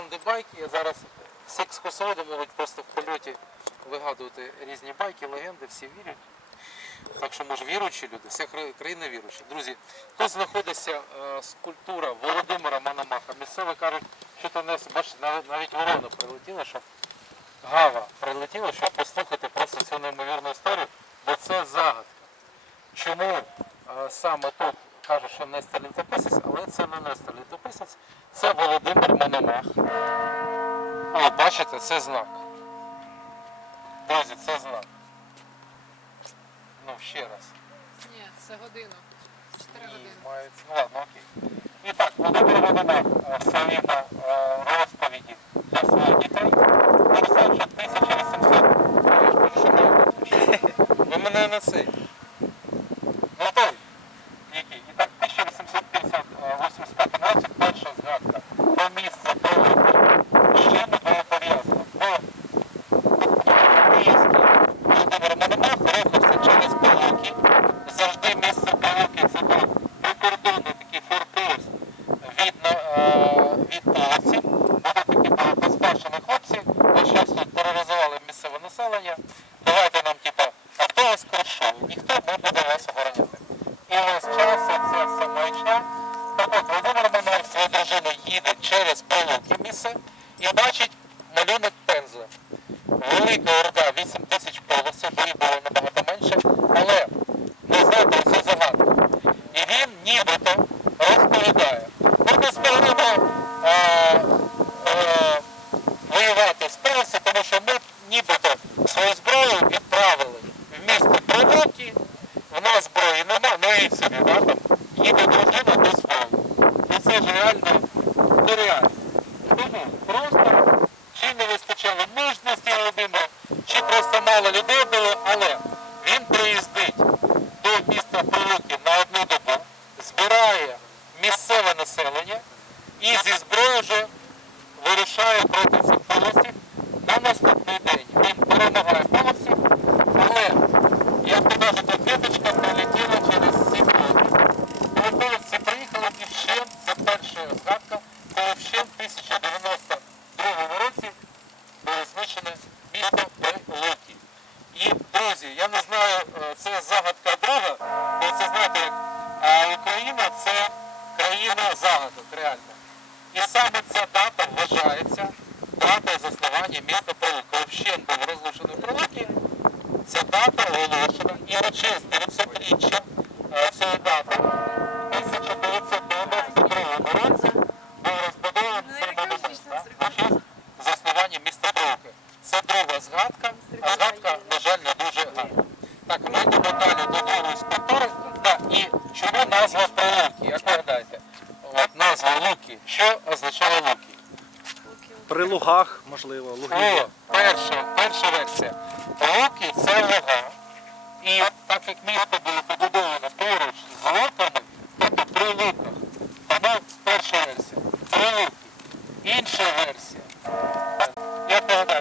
легенди байки. Зараз всі екскурсоводи можуть просто в польоті вигадувати різні байки, легенди, всі вірять. Так що, може, віруючі люди, вся країна віруюча. Друзі, тут знаходиться е, скульптура Володимира Мономаха. Місцеві кажуть, що то не бачите, навіть, ворона прилетіла, щоб гава прилетіла, щоб послухати просто цю неймовірну історію, бо це загадка. Чому е, саме тут кажуть, що Нестор літописець, але це не Нестор літописець, це Володимир Мономах. О, бачите, це знак. Друзі, це знак. Ну, ще раз. Ні, це годину. Чотири І години. мається- Ну ладно, окей. І так, Володимир Мономах е, своєму е, розповіді для своїх дітей написав, що 1800. Я ж кажу, що не Ви мене на цей. Автобус кришує, ніхто не буде вас охороняти. І весь час це все маячня. Так от Володимир Мономах своєю дружиною їде через Полуки місце і бачить малюнок пензля. Велика орда 8 тисяч полосів, бо їх було набагато менше, але не знаєте цю загадку. І він нібито розповідає. Ми не спробуємо е, е, воювати з полосі, тому що ми нібито свою зброю відправили в місто Прилуки, зброї нема, і собі, да, там, їде дружина без зброї. І це ж реально нереально. Тому просто чи не вистачало мужності Володимира, чи просто мало людей було, але він приїздить до міста Прилуки на одну добу, збирає місцеве населення і зі зброєю вже вирушає проти цих полосів. На наступний день він перемагає полосів, але, як то кажуть, ответочка прилетіла через 7 років. Коли половці приїхали і вщент, це перша згадка, коли вщент в 1092 році було місто Прилуки. І, друзі, я не знаю, е, це загадка друга, бо це знаєте, як а Україна це країна загадок, реально. І саме ця дата вважається датою заснування міста Прилуки. Вщент був розрушений Прилуки, ця дата оголошена і урочисте 900-річчя згадка, а згадка, на жаль, не дуже гарна. Так, ми йдемо далі до другої скульптури. Так, і чому назва Прилуки? Як ви гадаєте? От назва Луки. Що означає Луки? При лугах, можливо, О, перша, перша версія. Луки це луга. І так як місто було побудовано